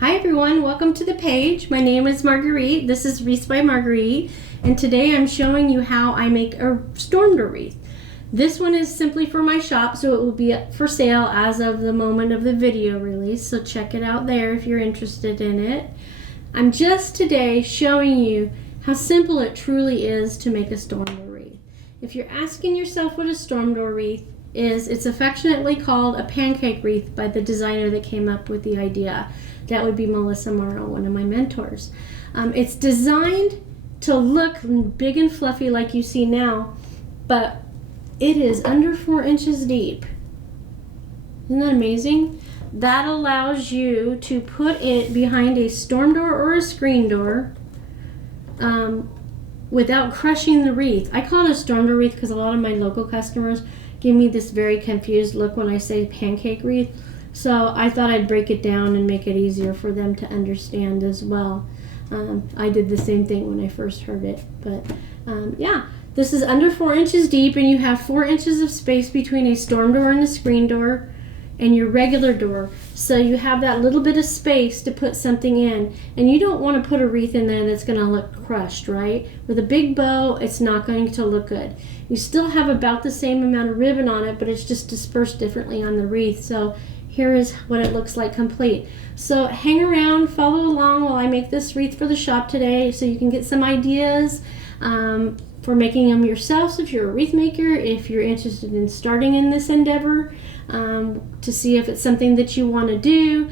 Hi everyone, welcome to the page. My name is Marguerite. This is Wreath by Marguerite, and today I'm showing you how I make a storm door wreath. This one is simply for my shop, so it will be up for sale as of the moment of the video release, so check it out there if you're interested in it. I'm just today showing you how simple it truly is to make a storm door wreath. If you're asking yourself what a storm door wreath is, it's affectionately called a pancake wreath by the designer that came up with the idea. That would be Melissa Morrow, one of my mentors. It's designed to look big and fluffy like you see now, but it is under 4 inches deep. Isn't that amazing? That allows you to put it behind a storm door or a screen door without crushing the wreath. I call it a storm door wreath because a lot of my local customers give me this very confused look when I say pancake wreath. So I thought I'd break it down and make it easier for them to understand as well. I did the same thing when I first heard it. But yeah, this is under 4 inches deep, and you have 4 inches of space between a storm door and a screen door and your regular door. So you have that little bit of space to put something in. And you don't want to put a wreath in there that's going to look crushed, right? With a big bow, it's not going to look good. You still have about the same amount of ribbon on it, but it's just dispersed differently on the wreath. So here is what it looks like complete. So hang around, follow along while I make this wreath for the shop today so you can get some ideas for making them yourselves if you're a wreath maker, if you're interested in starting in this endeavor, to see if it's something that you want to do.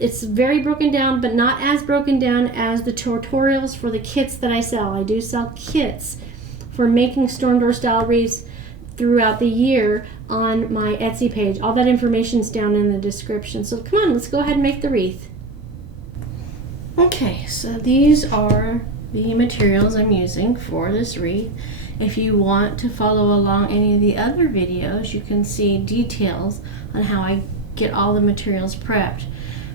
It's very broken down, but not as broken down as the tutorials for the kits that I sell. I do sell kits for making storm door style wreaths throughout the year on my Etsy page. All that information's down in the description. So come on, let's go ahead and make the wreath. Okay, so these are the materials I'm using for this wreath. If you want to follow along any of the other videos, you can see details on how I get all the materials prepped.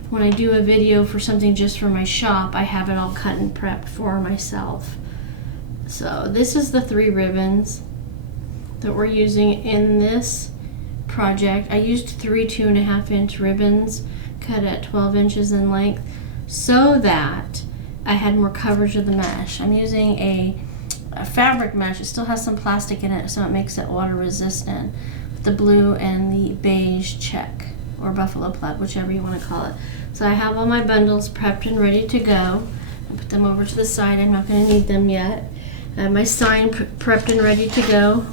When I do a video for something just for my shop, I have it all cut and prepped for myself. So this is the 3 ribbons that we're using in this project. I used 3 2.5 inch ribbons cut at 12 inches in length so that I had more coverage of the mesh. I'm using a fabric mesh. It still has some plastic in it, so it makes it water resistant. The blue and the beige check, or buffalo plug, whichever you want to call it. So I have all my bundles prepped and ready to go. I put them over to the side. I'm not going to need them yet. I have my sign prepped and ready to go.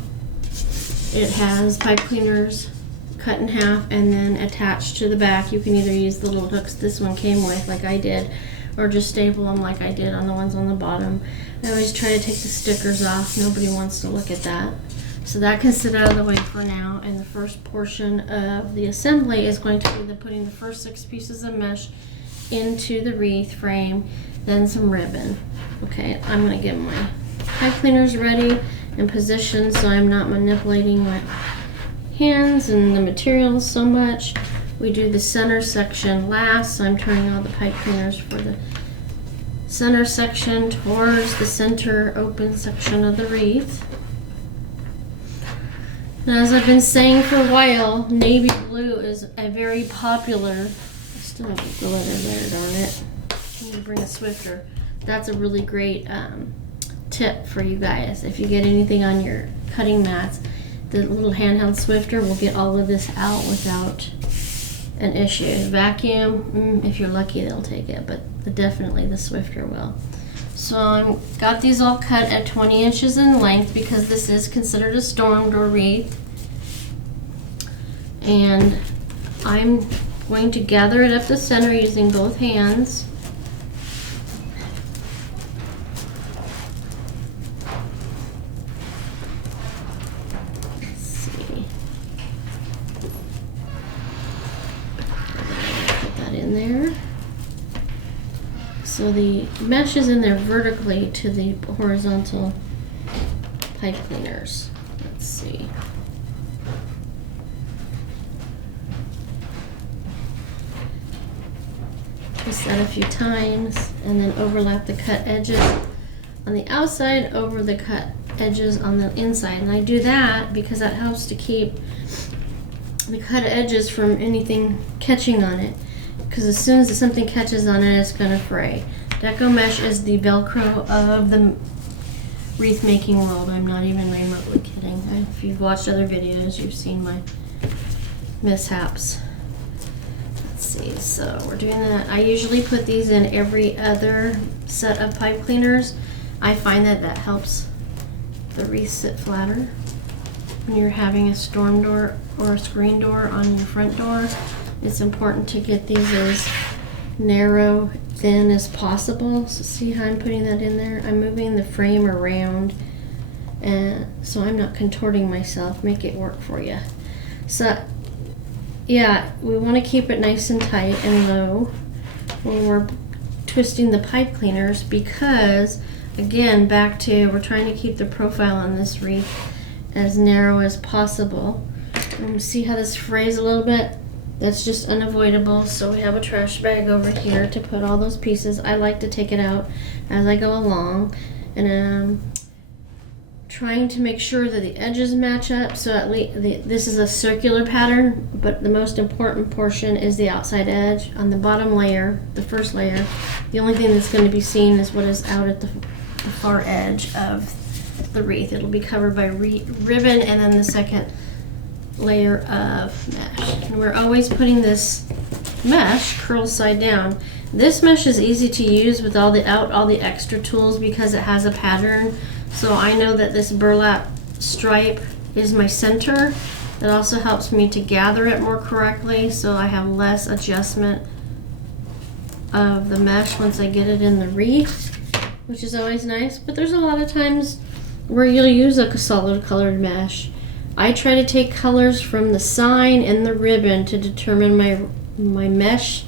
It has pipe cleaners cut in half and then attached to the back. You can either use the little hooks this one came with, like I did, or just staple them like I did on the ones on the bottom. I always try to take the stickers off. Nobody wants to look at that. So that can sit out of the way for now. And the first portion of the assembly is going to be putting the first 6 pieces of mesh into the wreath frame, then some ribbon. Okay, I'm going to get my pipe cleaners ready and positioned so I'm not manipulating my hands and the materials so much. We do the center section last, so I'm turning all the pipe cleaners for the center section towards the center open section of the wreath. And as I've been saying for a while, navy blue is a very popular, I still have the glitter there, darn it. I need to bring a Swifter. That's a really great tip for you guys. If you get anything on your cutting mats, the little handheld Swifter will get all of this out without an issue. Vacuum, if you're lucky, they'll take it, but definitely the Swifter will. So I've got these all cut at 20 inches in length because this is considered a storm door wreath. And I'm going to gather it up the center using both hands. Let's see. Put that in there. So the mesh is in there vertically to the horizontal pipe cleaners. Let's see. Twist that a few times and then overlap the cut edges on the outside over the cut edges on the inside. And I do that because that helps to keep the cut edges from anything catching on it. because as soon as something catches on it, it's going to fray. Deco mesh is the Velcro of the wreath making world. I'm not even remotely kidding. If you've watched other videos, you've seen my mishaps. Let's see, so we're doing that. I usually put these in every other set of pipe cleaners. I find that that helps the wreath sit flatter. When you're having a storm door or a screen door on your front door, it's important to get these as narrow, thin as possible. So see how I'm putting that in there? I'm moving the frame around, and so I'm not contorting myself. Make it work for you. So yeah, we want to keep it nice and tight and low when we're twisting the pipe cleaners, because again, back to, we're trying to keep the profile on this wreath as narrow as possible. And see how this frays a little bit? That's just unavoidable. So we have a trash bag over here to put all those pieces. I like to take it out as I go along, and trying to make sure that the edges match up. So at least this is a circular pattern, but the most important portion is the outside edge. On the bottom layer, the first layer, the only thing that's going to be seen is what is out at the far edge of the wreath. It'll be covered by ribbon, and then the second layer of mesh. And we're always putting this mesh curl side down. This mesh is easy to use without all the extra tools because it has a pattern. So I know that this burlap stripe is my center. It also helps me to gather it more correctly, so I have less adjustment of the mesh once I get it in the wreath, which is always nice. But there's a lot of times where you'll use a solid colored mesh. I try to take colors from the sign and the ribbon to determine my mesh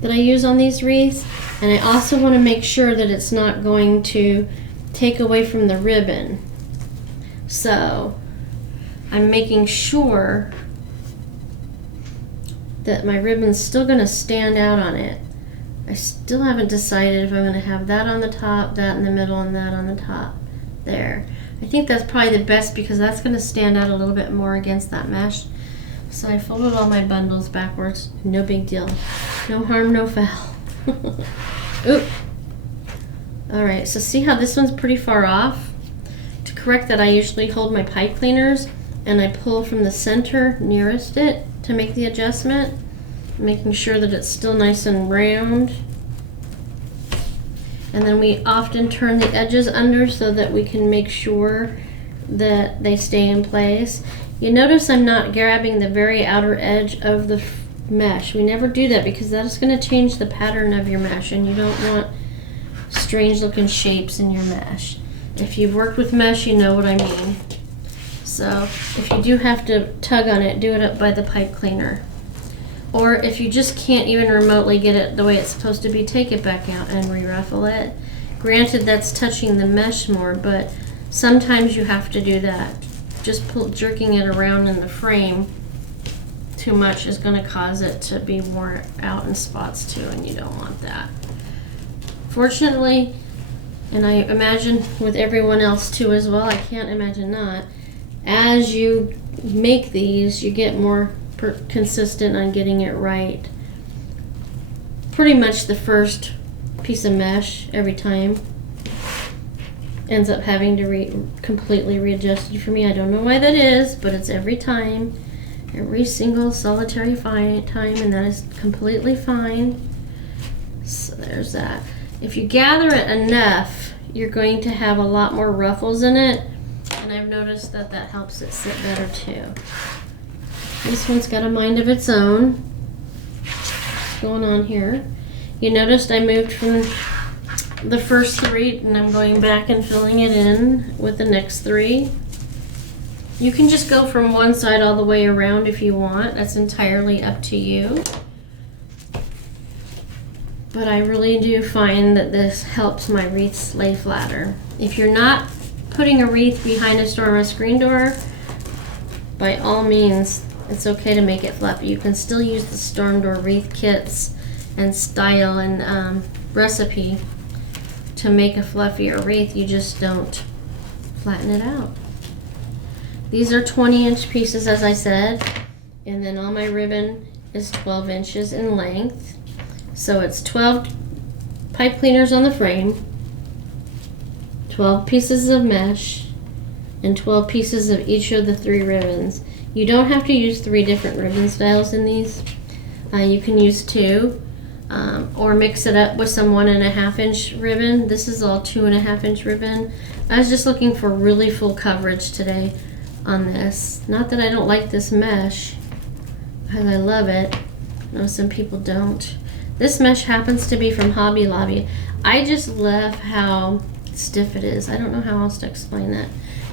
that I use on these wreaths, and I also want to make sure that it's not going to take away from the ribbon. So I'm making sure that my ribbon's still going to stand out on it. I still haven't decided if I'm going to have that on the top, that in the middle, and that on the top there. I think that's probably the best because that's going to stand out a little bit more against that mesh. So I folded all my bundles backwards. No big deal. No harm, no foul. Oop. Alright, so see how this one's pretty far off? To correct that, I usually hold my pipe cleaners and I pull from the center nearest it to make the adjustment, making sure that it's still nice and round. And then we often turn the edges under so that we can make sure that they stay in place. You notice I'm not grabbing the very outer edge of the mesh. We never do that because that is going to change the pattern of your mesh, and you don't want strange looking shapes in your mesh. If you've worked with mesh, you know what I mean. So if you do have to tug on it, do it up by the pipe cleaner. Or if you just can't even remotely get it the way it's supposed to be, take it back out and re-ruffle it. Granted, that's touching the mesh more, but sometimes you have to do that. Just jerking it around in the frame too much is going to cause it to be worn out in spots too, and you don't want that. Fortunately, and I imagine with everyone else too as well, I can't imagine not, as you make these, you get more consistent on getting it right. Pretty much the first piece of mesh every time ends up having to completely readjusted for me. I don't know why that is, but it's every time, every single solitary time, and that is completely fine. So there's that. If you gather it enough, you're going to have a lot more ruffles in it, and I've noticed that that helps it sit better too. This one's got a mind of its own. What's going on here? You noticed I moved from the first three, and I'm going back and filling it in with the next three. You can just go from one side all the way around if you want. That's entirely up to you. But I really do find that this helps my wreaths lay flatter. If you're not putting a wreath behind a store or a screen door, by all means, it's okay to make it fluffy. You can still use the storm door wreath kits and style and recipe to make a fluffier wreath. You just don't flatten it out. These are 20-inch pieces, as I said, and then all my ribbon is 12 inches in length. So it's 12 pipe cleaners on the frame, 12 pieces of mesh, and 12 pieces of each of the 3 ribbons. You don't have to use 3 different ribbon styles in these. You can use 2, or mix it up with some 1.5 inch ribbon. This is all 2.5 inch ribbon. I was just looking for really full coverage today on this. Not that I don't like this mesh, because I love it. I know some people don't. This mesh happens to be from Hobby Lobby. I just love how stiff it is. I don't know how else to explain that.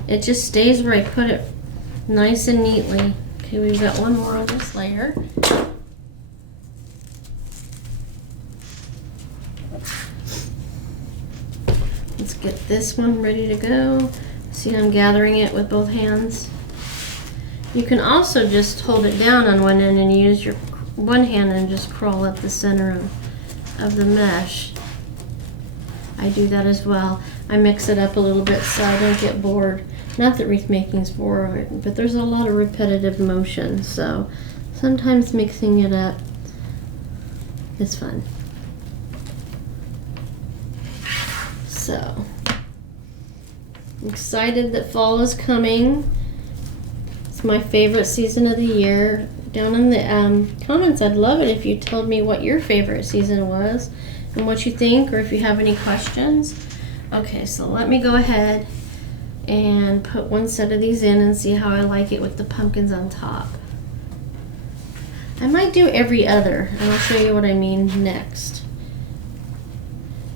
It just stays where I put it nice and neatly. Okay, we've got one more on this layer. Let's get this one ready to go. See, I'm gathering it with both hands. You can also just hold it down on one end and use your one hand and just crawl up the center of the mesh. I do that as well. I mix it up a little bit so I don't get bored. Not that wreath making is boring, but there's a lot of repetitive motion, so sometimes mixing it up is fun. So, I'm excited that fall is coming. It's my favorite season of the year. Down in the comments, I'd love it if you told me what your favorite season was and what you think, or if you have any questions. Okay, so let me go ahead and put one set of these in and see how I like it with the pumpkins on top. I might do every other, and I'll show you what I mean next.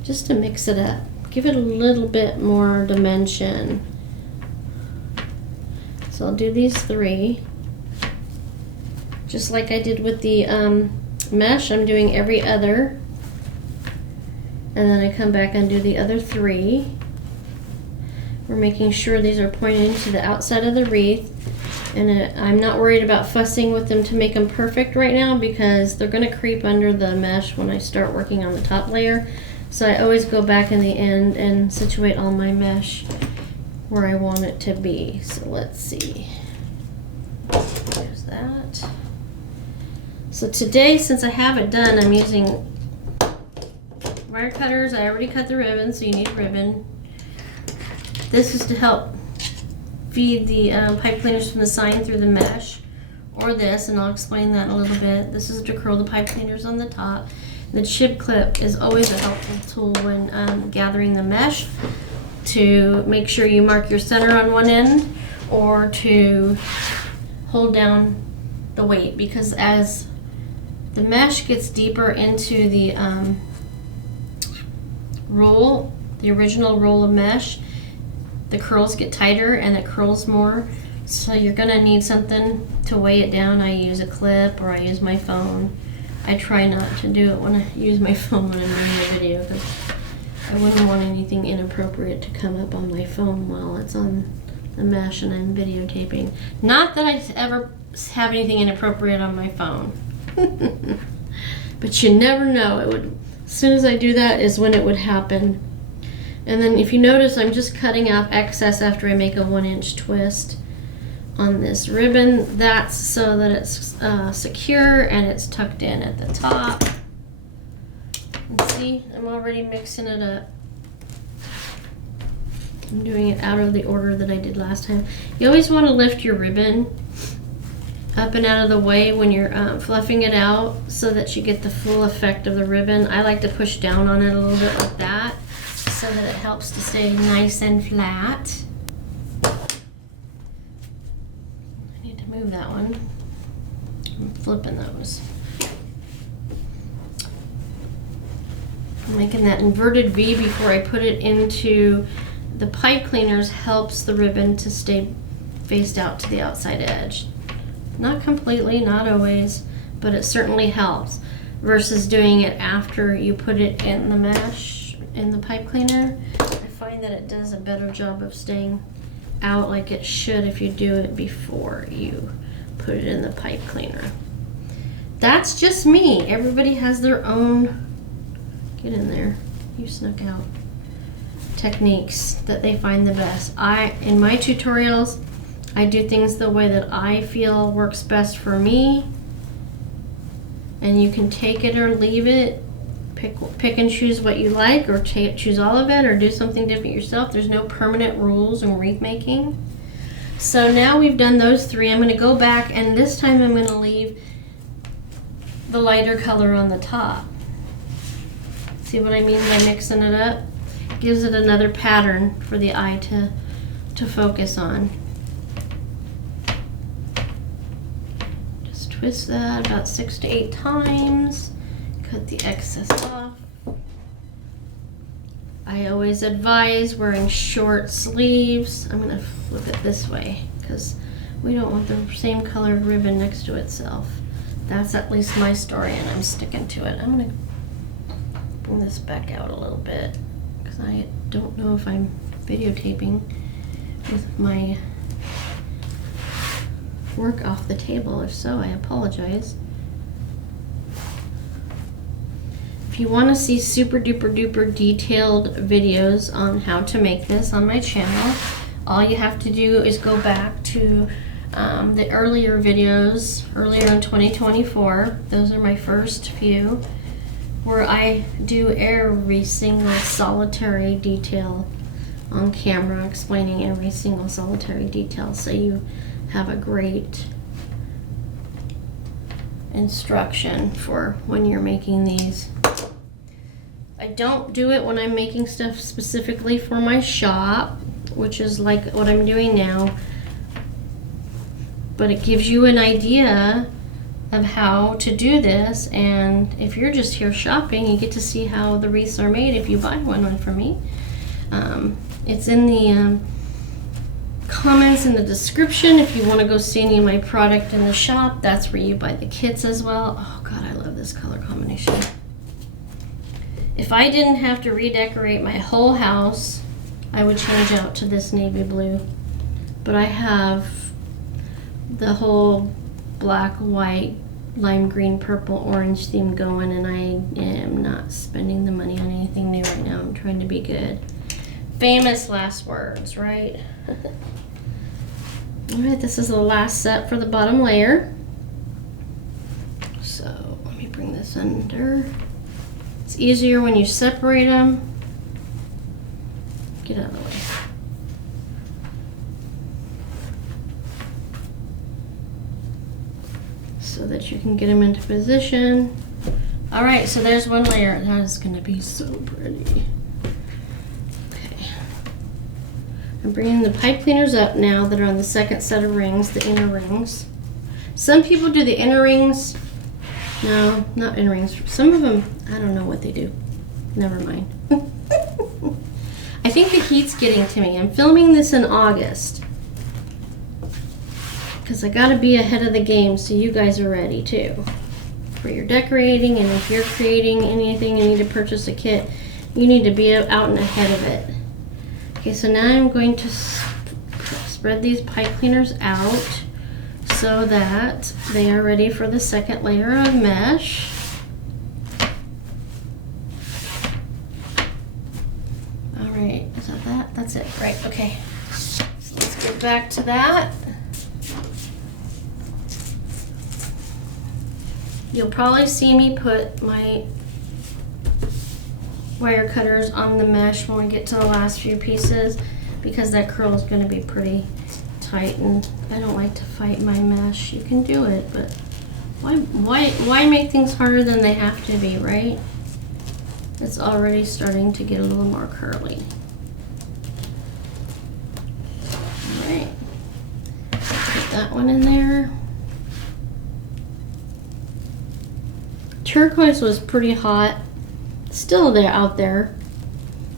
Just to mix it up. Give it a little bit more dimension. So I'll do these 3. Just like I did with the mesh, I'm doing every other. And then I come back and do the other 3. We're making sure these are pointing to the outside of the wreath. And I'm not worried about fussing with them to make them perfect right now, because they're going to creep under the mesh when I start working on the top layer. So I always go back in the end and situate all my mesh where I want it to be. So let's see. There's that. So today, since I have it done, I'm using wire cutters. I already cut the ribbon, so you need ribbon. This is to help feed the pipe cleaners from the sign through the mesh, or this, and I'll explain that in a little bit. This is to curl the pipe cleaners on the top. The chip clip is always a helpful tool when gathering the mesh, to make sure you mark your center on one end, or to hold down the weight, because as the mesh gets deeper into the roll, the original roll of mesh, the curls get tighter and it curls more. So you're gonna need something to weigh it down. I use a clip, or I use my phone. I try not to do it when I use my phone when I'm doing a video, because I wouldn't want anything inappropriate to come up on my phone while it's on the mesh and I'm videotaping. Not that I ever have anything inappropriate on my phone. But you never know. It would, as soon as I do that is when it would happen. And then if you notice, I'm just cutting off excess after I make a 1-inch twist on this ribbon. That's so that it's secure and it's tucked in at the top. And see, I'm already mixing it up. I'm doing it out of the order that I did last time. You always want to lift your ribbon up and out of the way when you're fluffing it out, so that you get the full effect of the ribbon. I like to push down on it a little bit like that, so that it helps to stay nice and flat. I need to move that one. I'm flipping those. I'm making that inverted V before I put it into the pipe cleaners, helps the ribbon to stay faced out to the outside edge. Not completely, not always, but it certainly helps, versus doing it after you put it in the mesh in the pipe cleaner. I find that it does a better job of staying out like it should if you do it before you put it in the pipe cleaner. That's just me. Everybody has their own, get in there, you snuck out, techniques that they find the best. In my tutorials, I do things the way that I feel works best for me, and you can take it or leave it. pick and choose what you like, or choose all of it, or do something different yourself. There's no permanent rules in wreath making. So now we've done those three. I'm going to go back, and this time I'm going to leave the lighter color on the top. See what I mean by mixing it up? Gives it another pattern for the eye to focus on. Just twist that about 6 to 8 times. Cut the excess off. I always advise wearing short sleeves. I'm going to flip it this way because we don't want the same colored ribbon next to itself. That's at least my story, and I'm sticking to it. I'm going to bring this back out a little bit because I don't know if I'm videotaping with my work off the table. If so, I apologize. If you want to see super duper duper detailed videos on how to make this on my channel, all you have to do is go back to the earlier videos, earlier in 2024. Those are my first few, where I do every single solitary detail on camera, explaining every single solitary detail, so you have a great instruction for when you're making these. I don't do it when I'm making stuff specifically for my shop, which is like what I'm doing now, but it gives you an idea of how to do this, and if you're just here shopping, you get to see how the wreaths are made if you buy one from me. It's in the comments in the description if you want to go see any of my product in the shop. That's where you buy the kits as well. Oh god, I love this color combination. If I didn't have to redecorate my whole house, I would change out to this navy blue. But I have the whole black, white, lime green, purple, orange theme going, and I am not spending the money on anything new right now. I'm trying to be good. Famous last words, right? Alright, this is the last set for the bottom layer. So let me bring this under. It's easier when you separate them. Get out of the way. So that you can get them into position. All right, so there's one layer. That is going to be so pretty. Okay. I'm bringing the pipe cleaners up now that are on the second set of rings, the inner rings. Some people do the inner rings. No, not inner rings. Some of them, I don't know what they do. Never mind. I think the heat's getting to me. I'm filming this in August, because I gotta be ahead of the game so you guys are ready too for your decorating, and if you're creating anything and need to purchase a kit, you need to be out and ahead of it. Okay, so now I'm going to spread these pipe cleaners out so that they are ready for the second layer of mesh. All right, is that that? That's it, right, okay. So let's get back to that. You'll probably see me put my wire cutters on the mesh when we get to the last few pieces, because that curl is going to be pretty tight, and I don't like to fight my mesh. You can do it, but why make things harder than they have to be, right? It's already starting to get a little more curly. All right, put that one in there. Turquoise was pretty hot, still there out there,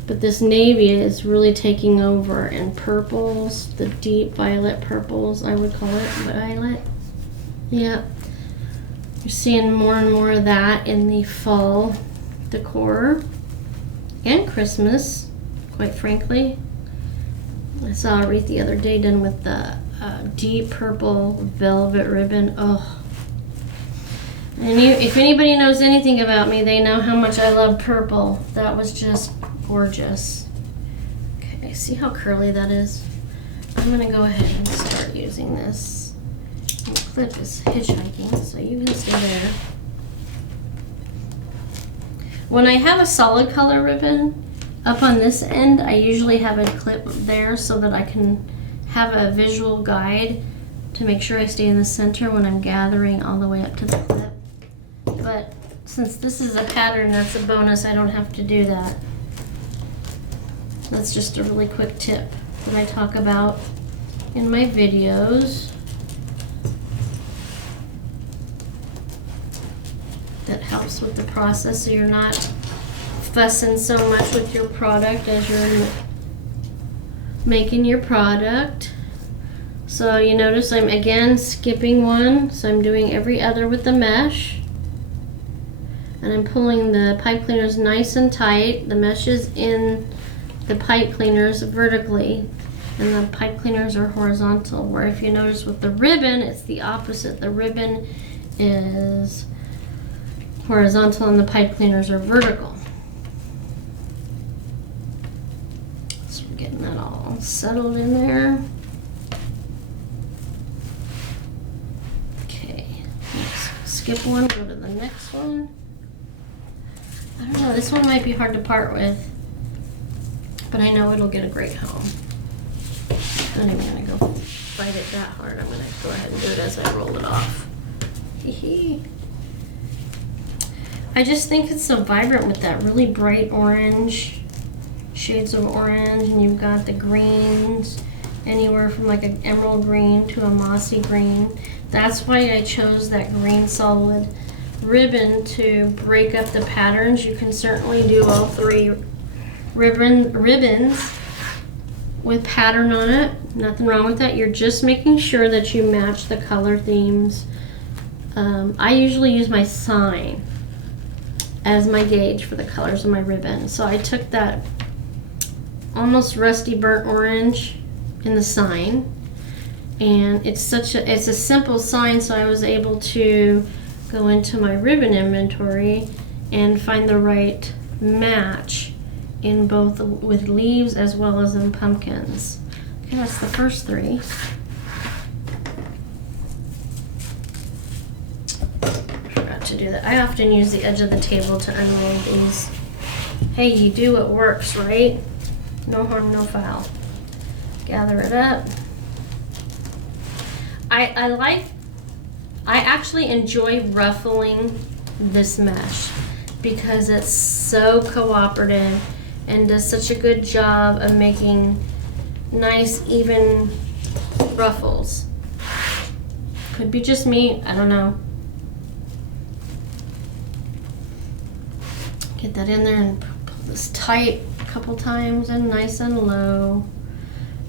but this navy is really taking over, and purples, the deep violet purples, I would call it violet. Yeah, you're seeing more and more of that in the fall decor and Christmas, quite frankly. I saw a wreath the other day done with the deep purple velvet ribbon. Oh. And if anybody knows anything about me, they know how much I love purple. That was just gorgeous. Okay, see how curly that is? I'm gonna go ahead and start using this. The clip is hitchhiking, so you can stay there. When I have a solid color ribbon, up on this end, I usually have a clip there so that I can have a visual guide to make sure I stay in the center when I'm gathering all the way up to the clip. But since this is a pattern, that's a bonus. I don't have to do that. That's just a really quick tip that I talk about in my videos that helps with the process so you're not fussing so much with your product as you're making your product. So you notice I'm again skipping one, so I'm doing every other with the mesh. And I'm pulling the pipe cleaners nice and tight. The mesh is in the pipe cleaners vertically, and the pipe cleaners are horizontal, where if you notice with the ribbon, it's the opposite. The ribbon is horizontal and the pipe cleaners are vertical. So we're getting that all settled in there. Okay, let's skip one, go to the next one. I don't know, this one might be hard to part with, but I know it'll get a great home. I'm not even gonna go fight it that hard. I'm gonna go ahead and do it as I roll it off. Hee hee. I just think it's so vibrant with that really bright orange, shades of orange, and you've got the greens, anywhere from like an emerald green to a mossy green. That's why I chose that green solid ribbon to break up the patterns. You can certainly do all three ribbons with pattern on it. Nothing wrong with that. You're just making sure that you match the color themes. I usually use my sign as my gauge for the colors of my ribbon. So I took that almost rusty burnt orange in the sign, and it's a simple sign, so I was able to go into my ribbon inventory and find the right match in both with leaves as well as in pumpkins. Okay, that's the first three. Forgot to do that. I often use the edge of the table to unroll these. Hey, you do what works, right? No harm, no foul. Gather it up. I actually enjoy ruffling this mesh because it's so cooperative and does such a good job of making nice, even ruffles. Could be just me, I don't know. Get that in there and pull this tight a couple times and nice and low.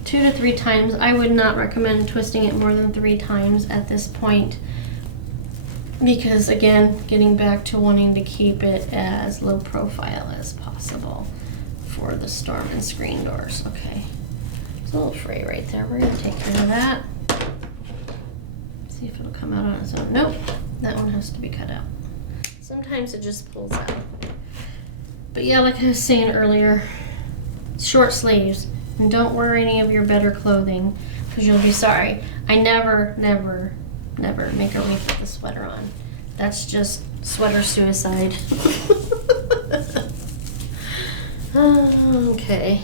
2 to 3 times. I would not recommend twisting it more than 3 times at this point, because again, getting back to wanting to keep it as low profile as possible for the storm and screen doors. Okay, it's a little fray right there. We're gonna take care of that. See if it'll come out on its own. Nope, that one has to be cut out. Sometimes it just pulls out. But yeah, like I was saying earlier, short sleeves. And don't wear any of your better clothing, because you'll be sorry. I never make a wreath with a sweater on. That's just sweater suicide. Okay.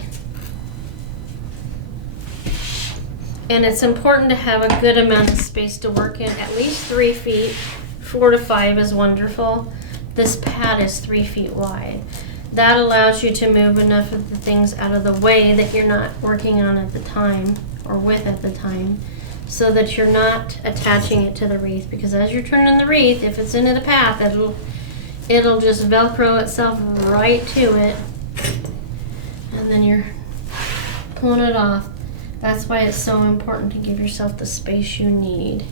And it's important to have a good amount of space to work in, at least 3 feet. 4 to 5 is wonderful. This pad is 3 feet wide. That allows you to move enough of the things out of the way that you're not working on at the time, or with at the time, so that you're not attaching it to the wreath, because as you're turning the wreath, if it's into the path, it'll just Velcro itself right to it, and then you're pulling it off. That's why it's so important to give yourself the space you need.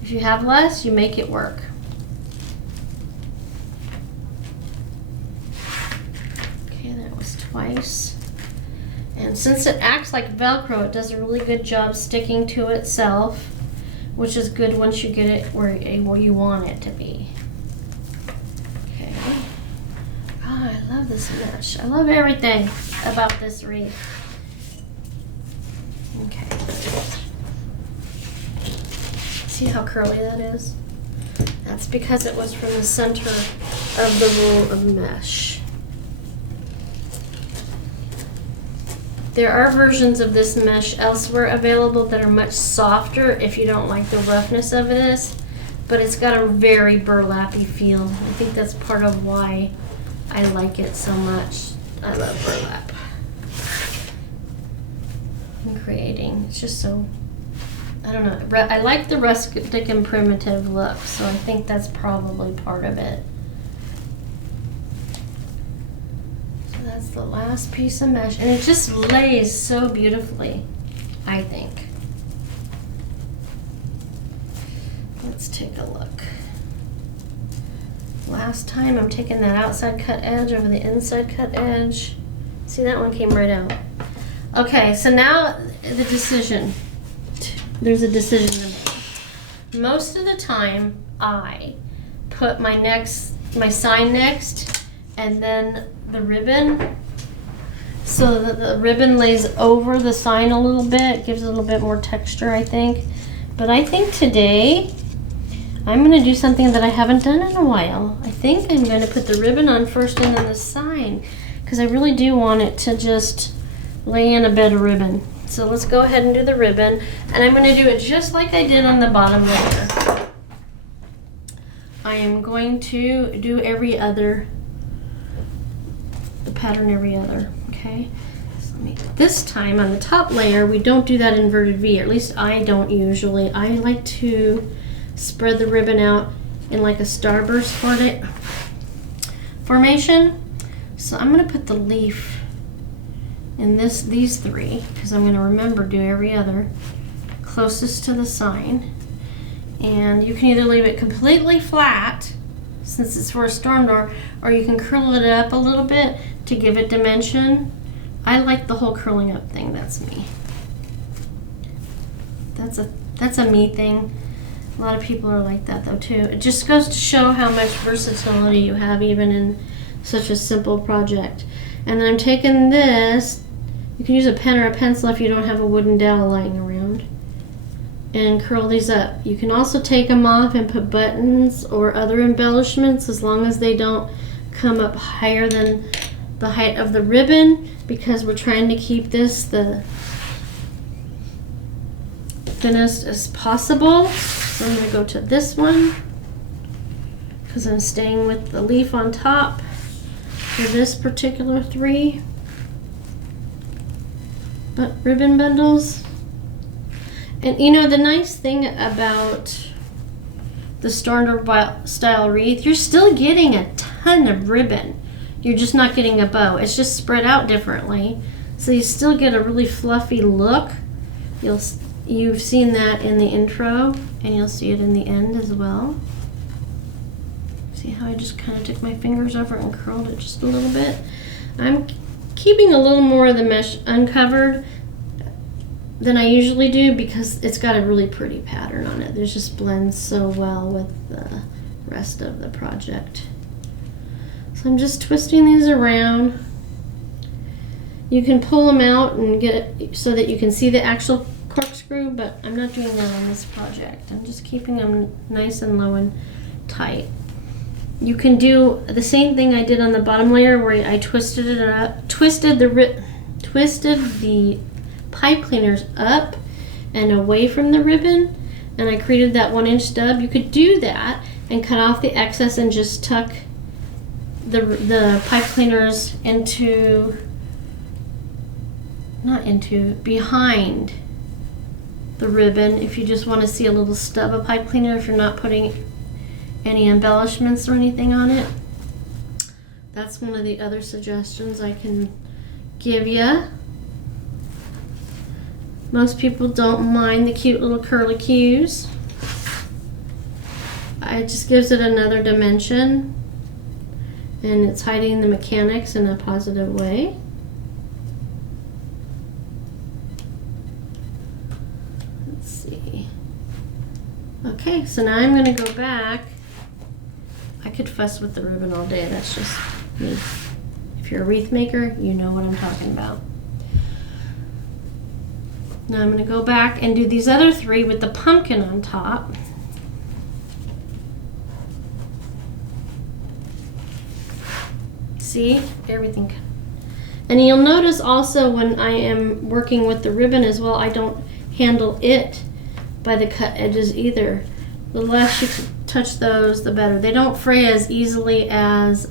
If you have less, you make it work. Twice. And since it acts like Velcro, it does a really good job sticking to itself, which is good once you get it where you want it to be. Okay. Oh, I love this mesh. I love everything about this wreath. Okay. See how curly that is? That's because it was from the center of the roll of mesh. There are versions of this mesh elsewhere available that are much softer if you don't like the roughness of this, but it's got a very burlappy feel. I think that's part of why I like it so much. I love burlap. I'm creating, it's just so, I don't know, I like the rustic and primitive look, so I think that's probably part of it. That's the last piece of mesh, and it just lays so beautifully, I think. Let's take a look. Last time I'm taking that outside cut edge over the inside cut edge. See, that one came right out. Okay, so now the decision. There's a decision to make. Most of the time I put my sign next, and then the ribbon, so that the ribbon lays over the sign a little bit, gives it a little bit more texture, I think. But I think today I'm going to do something that I haven't done in a while. I think I'm going to put the ribbon on first and then the sign, because I really do want it to just lay in a bed of ribbon. So let's go ahead and do the ribbon, and I'm going to do it just like I did on the bottom layer. I am going to do every other, the pattern every other, okay? So this time on the top layer, we don't do that inverted V, or at least I don't usually. I like to spread the ribbon out in like a starburst formation. So I'm going to put the leaf in these three, because I'm going to remember do every other closest to the sign. And you can either leave it completely flat, since it's for a storm door, or you can curl it up a little bit to give it dimension. I like the whole curling up thing. That's me. That's a me thing. A lot of people are like that though too. It just goes to show how much versatility you have even in such a simple project. And then I'm taking this, you can use a pen or a pencil if you don't have a wooden dowel lying around, and curl these up. You can also take them off and put buttons or other embellishments, as long as they don't come up higher than the height of the ribbon, because we're trying to keep this the thinnest as possible. So I'm going to go to this one, because I'm staying with the leaf on top for this particular three ribbon bundles. And you know, the nice thing about the standard style wreath, you're still getting a ton of ribbon. You're just not getting a bow. It's just spread out differently. So you still get a really fluffy look. You've seen that in the intro, and you'll see it in the end as well. See how I just kind of took my fingers over it and curled it just a little bit? I'm keeping a little more of the mesh uncovered than I usually do, because it's got a really pretty pattern on it. It just blends so well with the rest of the project. So I'm just twisting these around. You can pull them out and get it so that you can see the actual corkscrew, but I'm not doing that on this project. I'm just keeping them nice and low and tight. You can do the same thing I did on the bottom layer, where I twisted it up, twisted the pipe cleaners up and away from the ribbon, and I created that 1-inch stub. You could do that and cut off the excess and just tuck the pipe cleaners behind the ribbon if you just want to see a little stub of pipe cleaner, if you're not putting any embellishments or anything on it. That's one of the other suggestions I can give you. Most people don't mind the cute little curly cues. It just gives it another dimension, and it's hiding the mechanics in a positive way. Let's see. Okay, so now I'm going to go back. I could fuss with the ribbon all day. That's just me. If you're a wreath maker, you know what I'm talking about. Now I'm going to go back and do these other three with the pumpkin on top. See, everything. And you'll notice also when I am working with the ribbon as well, I don't handle it by the cut edges either. The less you touch those, the better. They don't fray as easily as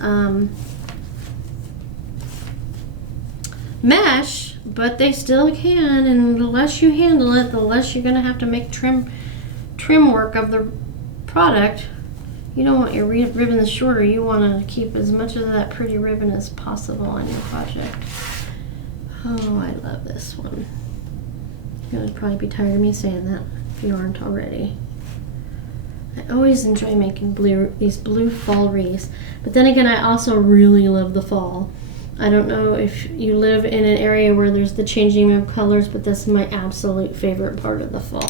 mesh, but they still can, and the less you handle it, the less you're going to have to make trim work of the product. You don't want your ribbons shorter. You want to keep as much of that pretty ribbon as possible on your project. Oh, I love this one. You would probably be tired of me saying that if you aren't already. I always enjoy making these blue fall wreaths, but then again, I also really love the fall. I don't know if you live in an area where there's the changing of colors, but that's my absolute favorite part of the fall.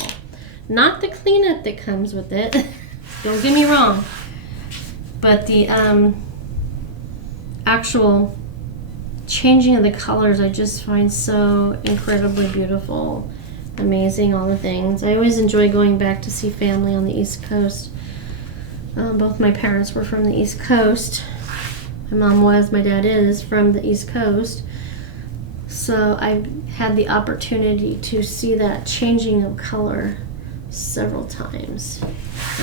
Not the cleanup that comes with it. Don't get me wrong, but the actual changing of the colors I just find so incredibly beautiful, amazing, all the things. I always enjoy going back to see family on the East Coast. Both my parents were from the East Coast. My mom was, my dad is from the East Coast. So I had the opportunity to see that changing of color several times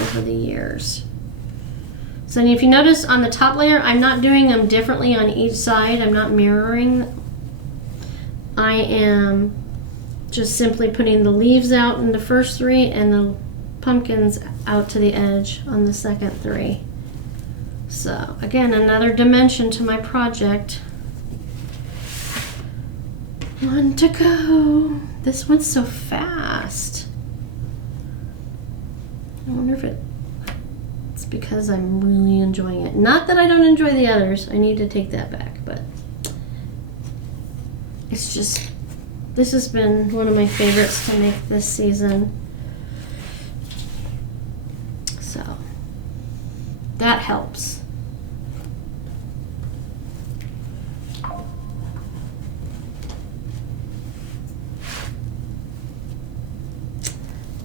over the years. So if you notice on the top layer, I'm not doing them differently on each side. I'm not mirroring. I am just simply putting the leaves out in the first three and the pumpkins out to the edge on the second three. So again, another dimension to my project. One to go. This one's so fast. I wonder if it's because I'm really enjoying it. Not that I don't enjoy the others. I need to take that back, but it's just, this has been one of my favorites to make this season. So that helps.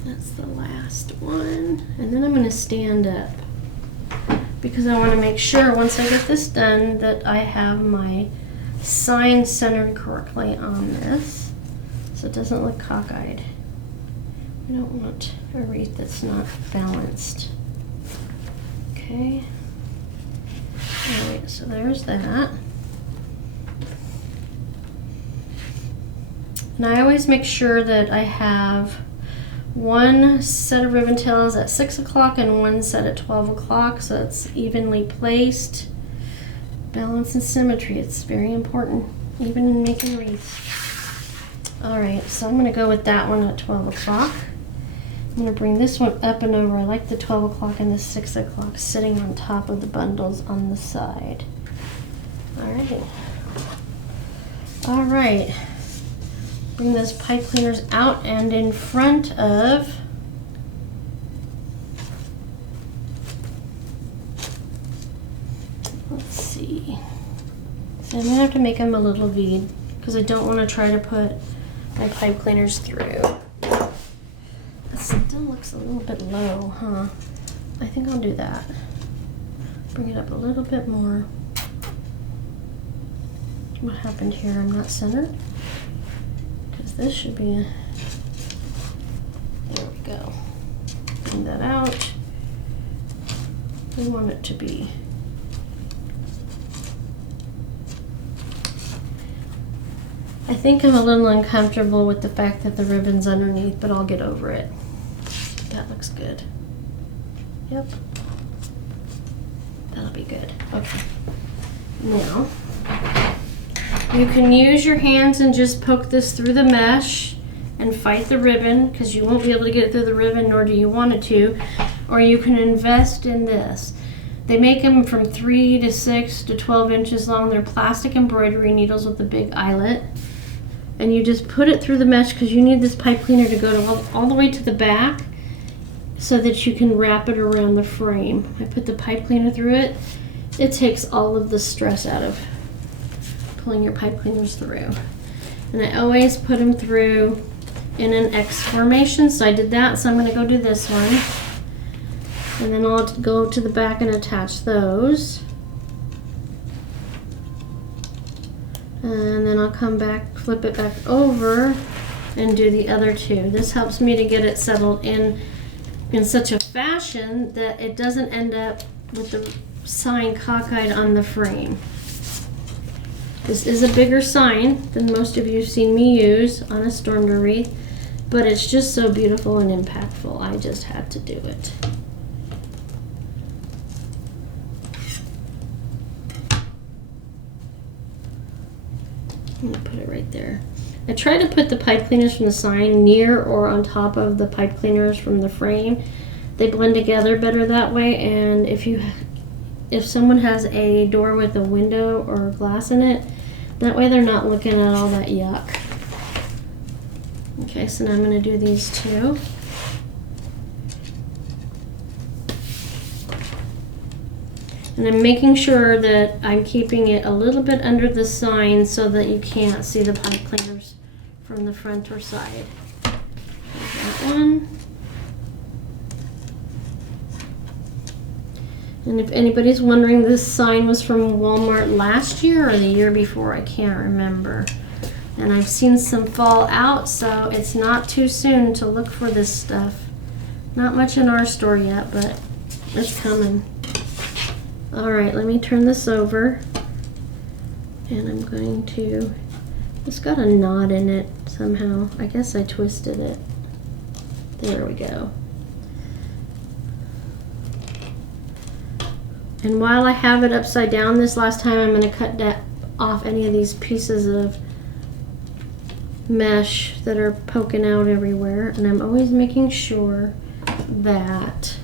That's the last one. And then I'm going to stand up because I want to make sure once I get this done that I have my sign centered correctly on this so it doesn't look cockeyed. I don't want a wreath that's not balanced. Okay. Alright, so there's that. And I always make sure that I have one set of ribbon tails at 6 o'clock and one set at 12 o'clock, so it's evenly placed. Balance and symmetry, it's very important, even in making wreaths. Alright, so I'm going to go with that one at 12 o'clock. I'm going to bring this one up and over. I like the 12 o'clock and the 6 o'clock sitting on top of the bundles on the side. Alright. Alright. Bring those pipe cleaners out and in front of let's see. So I'm going to have to make them a little V because I don't want to try to put my pipe cleaners through. That still looks a little bit low, huh? I think I'll do that. Bring it up a little bit more. What happened here? I'm not centered. This should be, there we go. Bring that out. We want it to be. I think I'm a little uncomfortable with the fact that the ribbon's underneath, but I'll get over it. That looks good. Yep. That'll be good. Okay. Now, you can use your hands and just poke this through the mesh and fight the ribbon because you won't be able to get it through the ribbon, nor do you want it to. Or you can invest in this. They make them from 3 to 6 to 12 inches long. They're plastic embroidery needles with a big eyelet. And you just put it through the mesh because you need this pipe cleaner to go to all the way to the back so that you can wrap it around the frame. I put the pipe cleaner through it. It takes all of the stress out of pulling your pipe cleaners through. And I always put them through in an X formation, so I did that, so I'm going to go do this one. And then I'll go to the back and attach those. And then I'll come back, flip it back over, and do the other two. This helps me to get it settled in such a fashion that it doesn't end up with the sign cockeyed on the frame. This is a bigger sign than most of you have seen me use on a storm door wreath, but it's just so beautiful and impactful. I just had to do it. I'm gonna put it right there. I try to put the pipe cleaners from the sign near or on top of the pipe cleaners from the frame. They blend together better that way, and if someone has a door with a window or glass in it, that way they're not looking at all that yuck. Okay, so now I'm going to do these two. And I'm making sure that I'm keeping it a little bit under the sign so that you can't see the pipe cleaners from the front or side. There's that one. And if anybody's wondering, this sign was from Walmart last year or the year before, I can't remember. And I've seen some fall out, so it's not too soon to look for this stuff. Not much in our store yet, but it's coming. All right, let me turn this over. And I'm going to, it's got a knot in it somehow. I guess I twisted it. There we go. And while I have it upside down this last time, I'm going to cut off any of these pieces of mesh that are poking out everywhere. And I'm always making sure that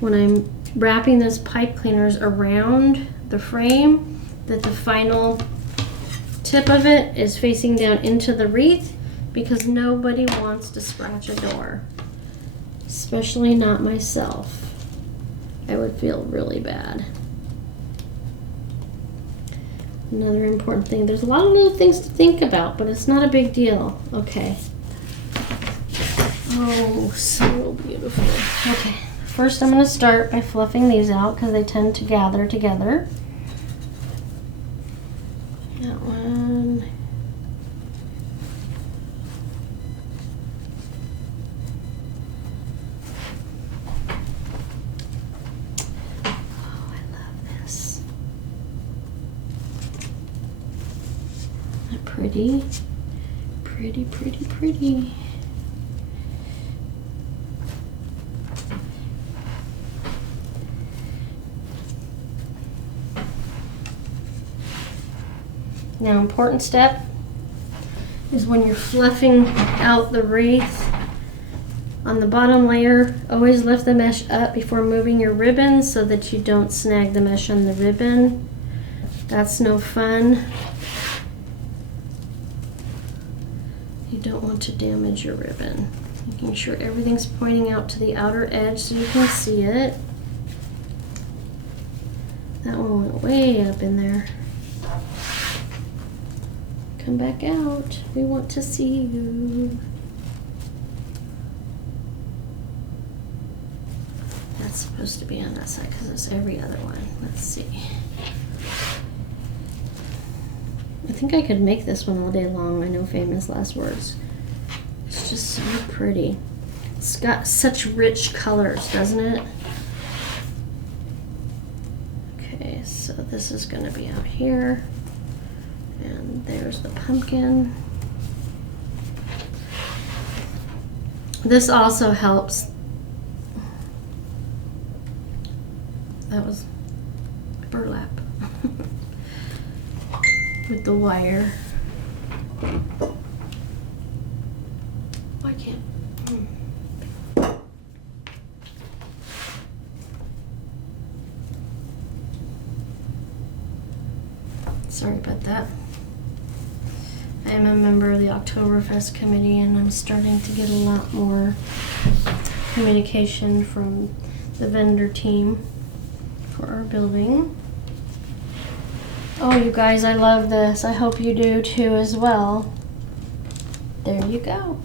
when I'm wrapping those pipe cleaners around the frame, that the final tip of it is facing down into the wreath, because nobody wants to scratch a door, especially not myself. I would feel really bad. Another important thing, there's a lot of little things to think about, but it's not a big deal. Okay. Oh, so beautiful. Okay, first I'm going to start by fluffing these out because they tend to gather together. That one. Pretty, pretty, pretty, pretty. Now, important step is when you're fluffing out the wreath on the bottom layer, always lift the mesh up before moving your ribbon so that you don't snag the mesh on the ribbon. That's no fun. You don't want to damage your ribbon. Making sure everything's pointing out to the outer edge so you can see it. That one went way up in there. Come back out. We want to see you. That's supposed to be on that side because it's every other one. Let's see. I think I could make this one all day long. I know famous last words. It's just so pretty. It's got such rich colors, doesn't it? Okay, so this is going to be out here. And there's the pumpkin. This also helps. That was burlap. With the wire. Why can't? Sorry about that. I am a member of the Oktoberfest committee, and I'm starting to get a lot more communication from the vendor team for our building. Oh, you guys, I love this. I hope you do too as well. There you go.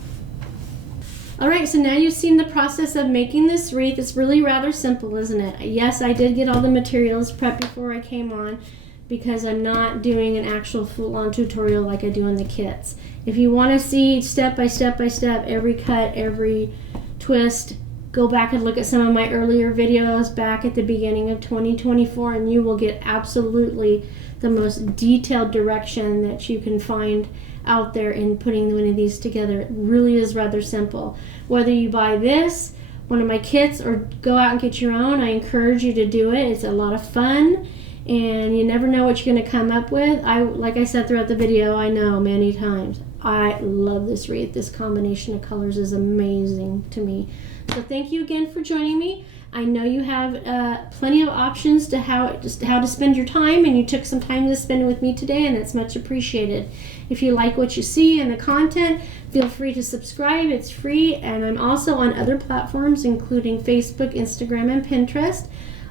All right, so now you've seen the process of making this wreath. It's really rather simple, isn't it? Yes, I did get all the materials prepped before I came on, because I'm not doing an actual full-on tutorial like I do in the kits. If you want to see step by step by step, every cut, every twist, go back and look at some of my earlier videos back at the beginning of 2024, and you will get absolutely the most detailed direction that you can find out there in putting one of these together. It really is rather simple. Whether you buy this, one of my kits, or go out and get your own, I encourage you to do it. It's a lot of fun, and you never know what you're going to come up with. Like I said throughout the video, I know many times, I love this wreath. This combination of colors is amazing to me. So thank you again for joining me. I know you have plenty of options to how to spend your time, and you took some time to spend it with me today, and that's much appreciated. If you like what you see and the content, feel free to subscribe. It's free, and I'm also on other platforms, including Facebook, Instagram, and Pinterest.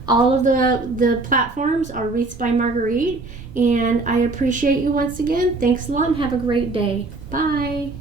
All of the platforms are Wreaths by Marguerite, and I appreciate you once again. Thanks a lot, and have a great day. Bye.